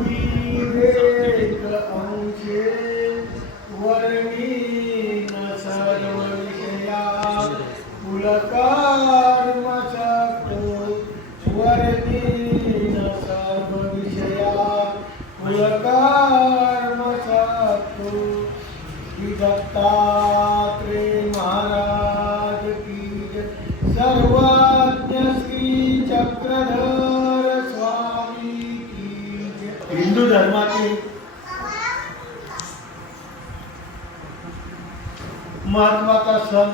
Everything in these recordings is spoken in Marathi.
विवेक अंशे वर्णीन सर्व विषया कुलकर्म शक्तो वर्णीन सर्व विषया कुलकर्म शक्तो श्री दत्तात्रेय महाराज की जय। सर्वज्ञ श्री चक्रधर स्वामी की जय। हिंदू धर्मातील महत्वाचा सण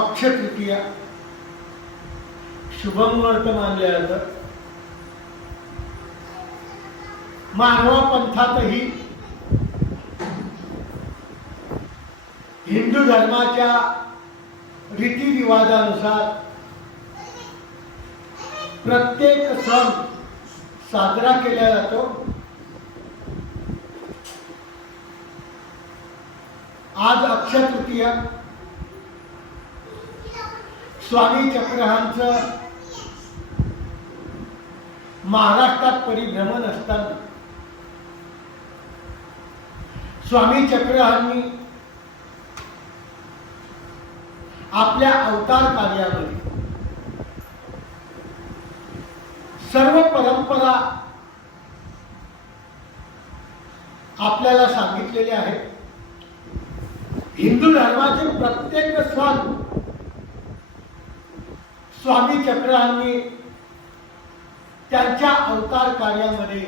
अक्षय तृतीया शुभमुहूर्त मानले जातात। मानवा पंथातही हिंदू धर्माच्या रीतिरिवाजानुसार प्रत्येक सण साजरा केला जातो। आज अक्षय तृतीया स्वामी चक्रहांचं महाराष्ट्रात परिभ्रमण असताना स्वामी चक्रहांनी आपल्या अवतार कार्यामध्ये सर्व परंपरा आपल्याला सांगितलेले आहेत। हिंदू धर्माचे प्रत्येक सण स्वामी चक्रहांनी त्यांच्या अवतार कार्यामध्ये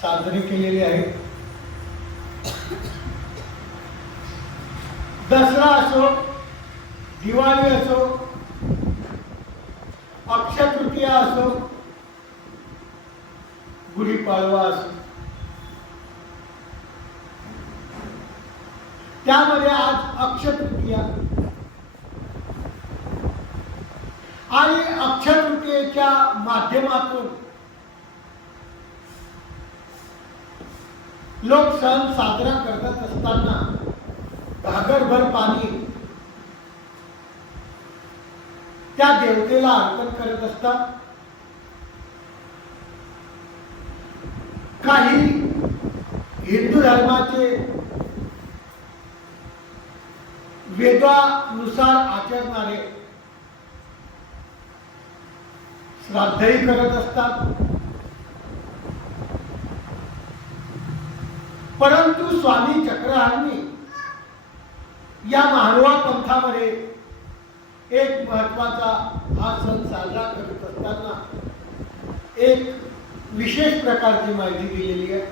साजरे केलेले आहेत। दसरा असो, दिवाळी असो, अक्षय तृतीया असो, गुढीपाडवा असो, त्यामध्ये आज अक्षय तृतीया आणि अक्षय तृतीयेच्या माध्यमातून लोक सण साजरा करत असताना घागरभर पाणी त्या देवतेला अर्पण करत असतात। काही हिंदू धर्माचे वेदानुसार आचरणारे श्राद्धही करत असतात। परंतु स्वामी चक्रहांनी या मानवा पंथामध्ये एक महत्वाचा हा सण साजरा करत असताना एक विशेष प्रकारची माहिती दिलेली आहे।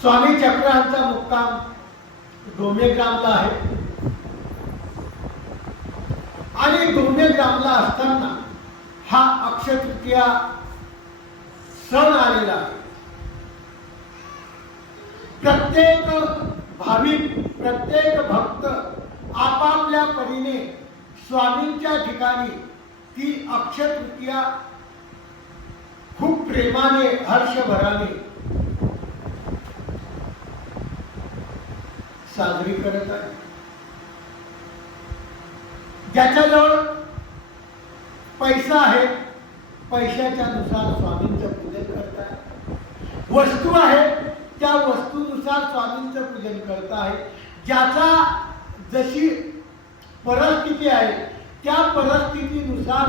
स्वामी चक्रहांचा मुक्काम डोमेग्रामला आहे आणि डोमेग्रामला असताना हा अक्षय तृतीया सण आलेला आहे। प्रत्येक भाविक, प्रत्येक भक्त आपापल्या परीने स्वामींच्या ठिकाणी ती अक्षय तृतीया खूप प्रेमाने, हर्षभराने साजरी करत आहे। ज्याच्याजवळ पैसा आहे, पैशाच्या नुसार स्वामींचं पूजन करताय। वस्तू आहे, त्या वस्तूनुसार स्वामींचं पूजन करत आहे। ज्याचा जशी परिस्थिती आहे त्या परिस्थितीनुसार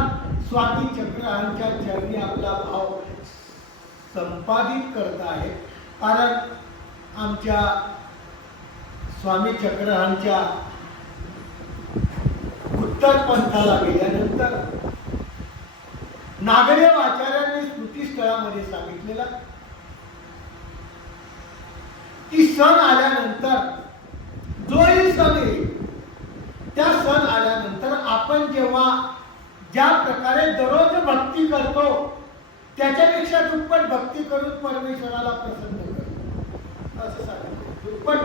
स्वामी चक्रहांच्या चरणी आपला भाव संपादित करत आहे। कारण आमच्या स्वामी चक्रहांच्या उत्तर पंथाला गेल्यानंतर नागदेव आचार्यांनी स्मृतिस्थळामध्ये सांगितलेला की सण आल्यानंतर जोही सण येईल त्या सण आल्यानंतर आपण जेव्हा ज्या प्रकारे दररोज भक्ती करतो त्याच्यापेक्षा दुप्पट भक्ती करून परमेश्वराला प्रसन्न करतो असं सांगितलं। दुप्पट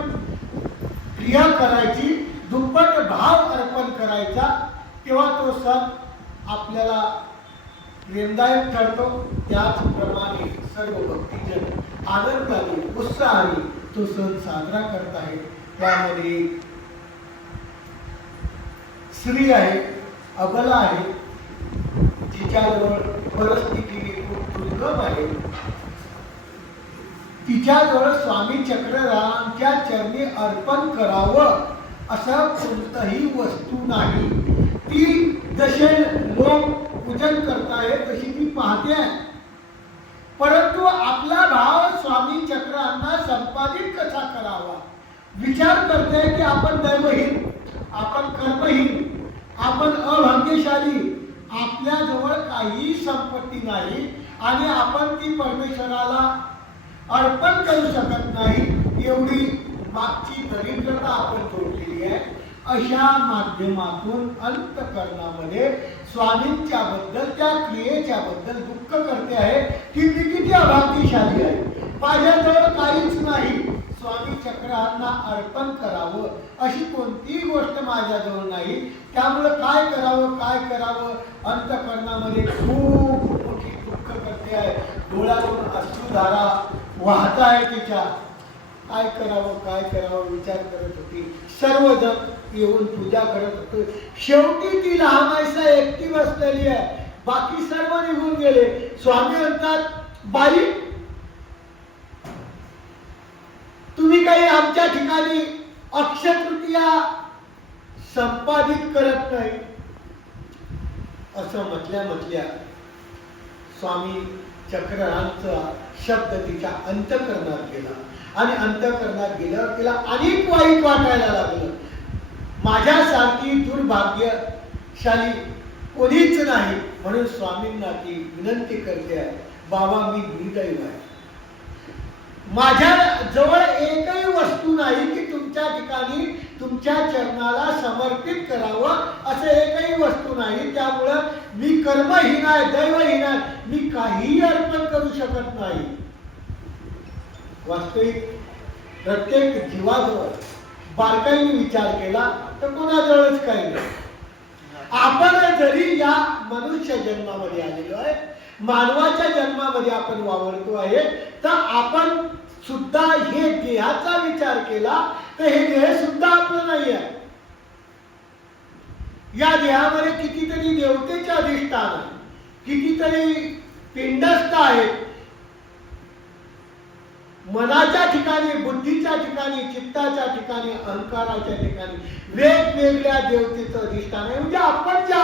क्रिया करायची, दुप्पट भाव अर्पण करायचा, तेव्हा तो सण आपल्याला प्रेमदायक ठरतो। त्याचप्रमाणे सर्व भक्तीजन आनंदाने, उत्साहाने तो सण साजरा करत आहे। त्यामध्ये स्त्री आहे, अबला आहे, जिच्याजवळ परिस्थिती खूप दुर्गम आहे, तिच्याजवळ स्वामी चक्रधरांच्या चरणी अर्पण करावं असं कोणतंही वस्तू नाही. ती जसे लोक पूजन करताय तशी ती पाहते आहे, परंतु आपला भाव स्वामी चक्रांना संपादित कसा करावा विचार करते की आपण दैवहीन, आपण कर्महीन, आपण अभाग्यशाली, आपल्याजवळ काही संपत्ती नाही आणि आपण ती परमेश्वराला अर्पण करू शकत नाही, एवढी मागची दरिद्रता आपण जोडलेली आहे. अशा माध्यमातून अंतःकरणामध्ये स्वामींच्या बद्दल, त्या क्रियेच्या बद्दल दुःख करते आहे की मी किती अभाग्यशाली आहे, माझ्याजवळ काहीच नाही, स्वामी चक्रांना अर्पण करावं अशी कोणतीही गोष्ट माझ्याजवळ नाही, त्यामुळे काय करावं काय करावं, अंतःकरणामध्ये खूप मोठी दुःख करते आहे, डोळ्यातून अश्रुधारा वाहत आहे तिच्या. काय करावं विचार करत होती. सर्वजण येऊन पूजा करत होते. शेवटी ती लहानाईसा एकटी बसलेली आहे, बाकी सर्व निघून गेले. स्वामी म्हणतात, बाई तुम्ही काही आमच्या ठिकाणी अक्षय तृतीया संपादित करत नाही. असं म्हटल्या स्वामी चक्रधरांचा शब्द तिच्या अंतःकरणात गेला आणि अंतःकरणात गेल्यावर तिला अनेक वाईट वाटायला लागलं. माझ्यासारखी दुर्भाग्यशाली कोणीच नाही, म्हणून स्वामींना ती विनंती करते आहे, बाबा मी दुर्दैव आहे, माझ्या जवळ एकही वस्तू नाही की तुमच्या ठिकाणी तुमच्या चरणाला समर्पित करावं, असं एकही वस्तू नाही, त्यामुळं मी कर्महीन आहे, दैवहीन आहे, मी काहीही अर्पण करू शकत नाही. वास्तविक प्रत्येक जीवाजवळ बारकाईने विचार केला तर कोणाजवळच काही नाही. आपण जरी या मनुष्य जन्मामध्ये आलेलो आहे, मानवाच्या जन्मामध्ये आपण वावरतो आहे, तर आपण सुद्धा हे देहाचा विचार केला तर हे देह सुद्धा आपलं नाही आहे. या देहामध्ये कितीतरी देवतेचे अधिष्ठान आहे, कितीतरी पिंडस्थ आहेत, मनाच्या ठिकाणी, बुद्धीच्या ठिकाणी, चित्ताच्या ठिकाणी, अहंकाराच्या ठिकाणी वेगवेगळ्या देवतेचं अधिष्ठान आहे. म्हणजे आपण ज्या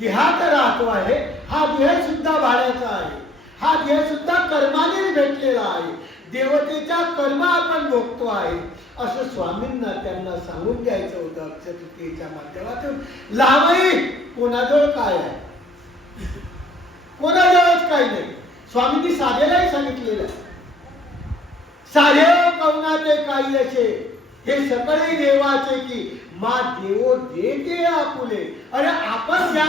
देहात राहतो आहे, हा देह सुद्धा भाड्याचा आहे, हा देह सुद्धा कर्माने भेटलेला आहे, देवतेच्या कर्म आपण भोगतो आहे, असं स्वामींना त्यांना सांगून द्यायचं होतं अक्षय तृतीयेच्या माध्यमातून. लामाई कोणाजवळ काय आहे, कोणाजवळच काही नाही. स्वामींनी साधेलाही सांगितलेलं आहे, साधे कवनाते काही असे हे सकळे देवाचे की मा देवो देते आपुले. अरे आपण ज्या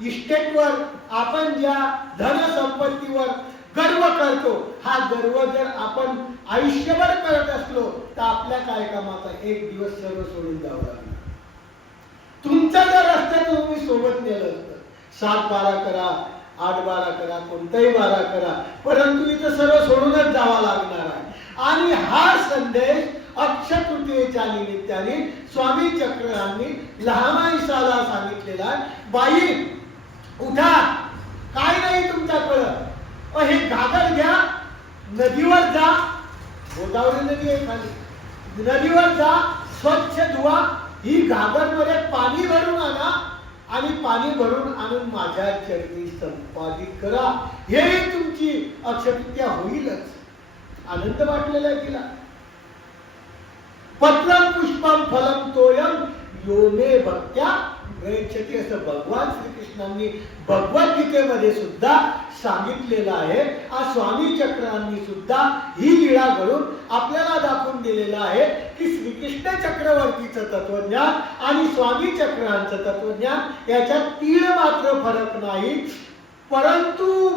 इस्टेटवर, आपण ज्या धन संपत्तीवर गर्व करतो, हा गर्व जर आपण आयुष्यभर करत असलो तर आपल्या काय कामाचा, एक दिवस सर्व सोडून जावं लागेल. तुमचं जर असतं तर तुम्ही सोबत नेलं असतं, 7-12 करा, 8-12 करा, कोणताही 12 करा, परंतु इथं सर्व सोडूनच जावा लागणार आहे. आणि हा संदेश अक्षय तृतीयेच्या निमित्ताने स्वामी चक्रधरांनी लहानाईसाला सांगितलेला आहे. बाई उठा, काय नाही तुमच्याकडं, हे घागर घ्या, नदीवर जा, गोदावरी नदी आहे खाली, नदीवर जा, स्वच्छ धुवा, ही घागर मध्ये पाणी भरून आणा आणि पाणी भरून आणून माझ्या चरणी संपादित करा, हे तुमची अक्षय तृतीया होईलच. आनंद वाटलेला आहे तिला. पत्रम पुष्पम फलम तोयम यो मे भक्त्या गच्छति, असं भगवान श्रीकृष्णांनी भगवद्गीतेमध्ये सुद्धा सांगितलेलं आहे. आज स्वामी चक्रांनी सुद्धा ही लीळा घडून आपल्याला दाखवून दिलेलं आहे की श्रीकृष्ण चक्रवर्तीचं तत्वज्ञान आणि स्वामी चक्रांचं तत्वज्ञान याच्यात तीळ मात्र फरक नाही, परंतु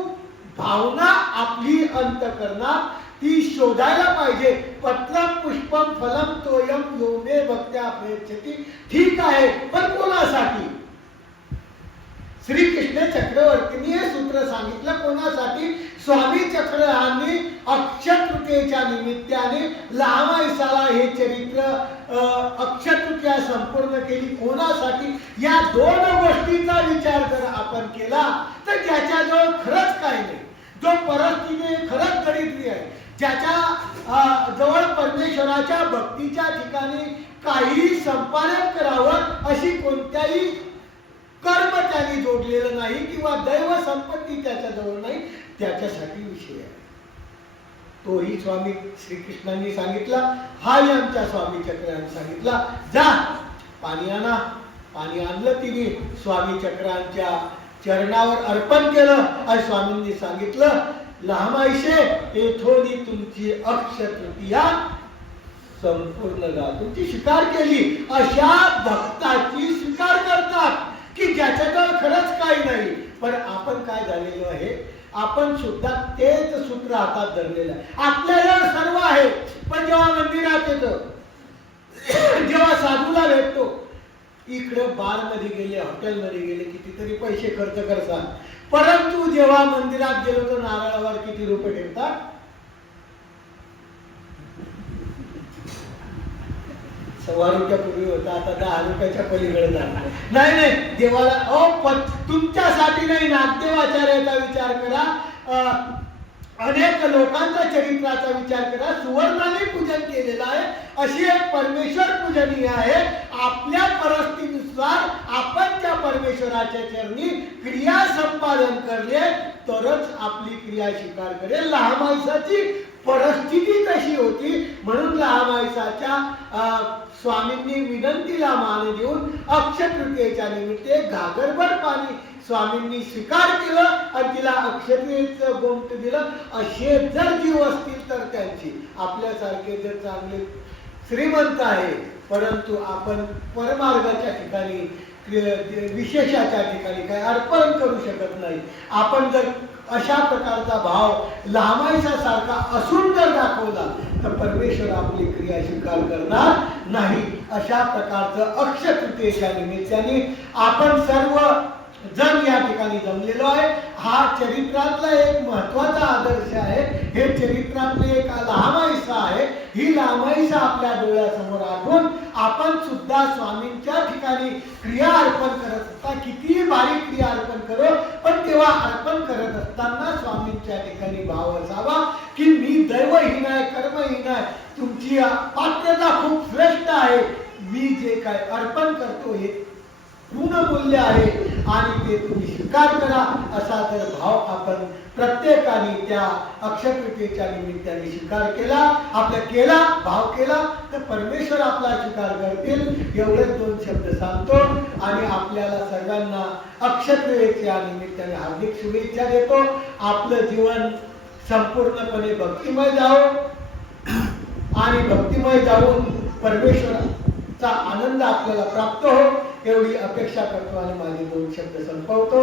भावना आपली अंतःकरणात ती शोधायला पाहिजे. पत्रम पुष्पम फलम तोयम यो मे भक्त्या प्रयच्छति, ठीक आहे, पण कोणासाठी? श्रीकृष्ण चक्रवर्तींनी हे सूत्र सांगितलं कोणासाठी? स्वामी चक्रधरांनी अक्षय तृतीयेच्या निमित्ताने लहानाईसाला हे चरित्र अक्षय तृतीया संपूर्ण केली कोणासाठी, या दोन गोष्टीचा विचार जर आपण केला तर ज्याच्याजवळ खरंच काय नाही, जो परिस्थिती खरंच दरिद्री आहे, ज्याच्या जवळ परमेश्वराच्या भक्तीच्या ठिकाणी काही संपादन करावं अशी कोणत्याही कर्म त्यांनी जोडलेलं नाही किंवा दैव संपत्ती त्याच्याजवळ नाही, त्याच्यासाठी विषय आहे. तोही स्वामी श्रीकृष्णांनी सांगितला, हाही आमच्या स्वामी चक्रांनी सांगितला, जा पाणी आणा. पाणी आणलं तिने, स्वामी चक्रांच्या चरणावर अर्पण केलं आणि स्वामींनी सांगितलं, लहामाईशे येथोनी तुमची अक्षय तृतीया संपूर्ण जा. तुमची स्वीकार केली. अशा भक्ताची स्वीकार करतात की ज्याच्याजवळ खरंच काही नाही. पण आपण काय झालेलो आहे, आपण सुद्धा तेच सूत्र हातात धरलेलं आहे. आपल्याला सर्व आहे, पण जेव्हा मंदिरात येतो, जेव्हा साधूला भेटतो, इकडे बार मध्ये गेले, हॉटेल मध्ये गेले, कितीतरी पैसे खर्च करतात, परंतु जेव्हा मंदिरात गेलो तर नारळावर किती रुपये ठेवतात? 1.25 रुपयापूर्वी होता, आता 10 रुपयाच्या पलीकडे झाला. नाही नाही, देवाला तुमच्यासाठी नाही, नागदेवाचार्याचा विचार करा, अनेक लोकांचा चरित्राचा विचार करा. सुवर्णाने पूजन केलेलं आहे, अशी एक परमेश्वर पूजनीय आहे. आपल्या परिस्थितीनुसार आपण त्या परमेश्वराच्या चरणी क्रिया संपादन करले तरच आपली क्रिया स्वीकार करेल. लहामाईसाची परिस्थिती तशी होती, म्हणून लहामाईसाच्या स्वामींनी विनंतीला मान देऊन अक्षय तृतीयेच्या निमित्ते घागरभर पाणी स्वामींनी स्वीकार केलं आणि तिला अक्षतेचं गोमट दिलं. असे जर जीव असतील तर त्यांची, आपल्यासारखे जर चांगले श्रीमंत आहे, परंतु आपण परमार्गाच्या ठिकाणी विशेषाच्या ठिकाणी काय अर्पण करू शकत नाही. आपण जर अशा प्रकारचा भाव लहामाईसा सारखा असून जर दाखवला तर परमेश्वर आपली क्रिया स्वीकार करणार नाही. अशा प्रकारचं अक्षय तृतीयेच्या निमित्ताने आपण सर्व जण या ठिकाणी जमलेलो आहे. हा चरित्रातला एक महत्वाचा आदर्श आहे. हे चरित्रातले एक लहामाईसा आहे. ही लहामाईसा आपल्या डोळ्यासमोर आठवून आपण सुद्धा स्वामींच्या ठिकाणी क्रिया अर्पण करत असता, कितीही भारी क्रिया अर्पण करो, पण तेव्हा अर्पण करत असताना स्वामींच्या ठिकाणी भाव असावा की मी दैवहीन आहे, कर्महीन आहे, तुमची पात्रता खूप श्रेष्ठ आहे, मी जे काय अर्पण करतो हे पूर्ण मूल्य आहे आणि ते तुम्ही स्वीकार करा. असा जर भाव आपण प्रत्येकाने त्या अक्षय तृतीयेच्या निमित्ताने स्वीकार केला, आपला केला, भाव केला, तर परमेश्वर आपला स्वीकार करतील. एवढेच 2 शब्द सांगतो आणि आपल्याला सर्वांना अक्षय तृतीयेच्या निमित्ताने हार्दिक शुभेच्छा देतो. आपलं जीवन संपूर्णपणे भक्तिमय जावो आणि भक्तिमय जाऊन परमेश्वराचा आनंद आपल्याला प्राप्त हो, एवढी अपेक्षा करतो आणि माझे 2 शब्द संपवतो.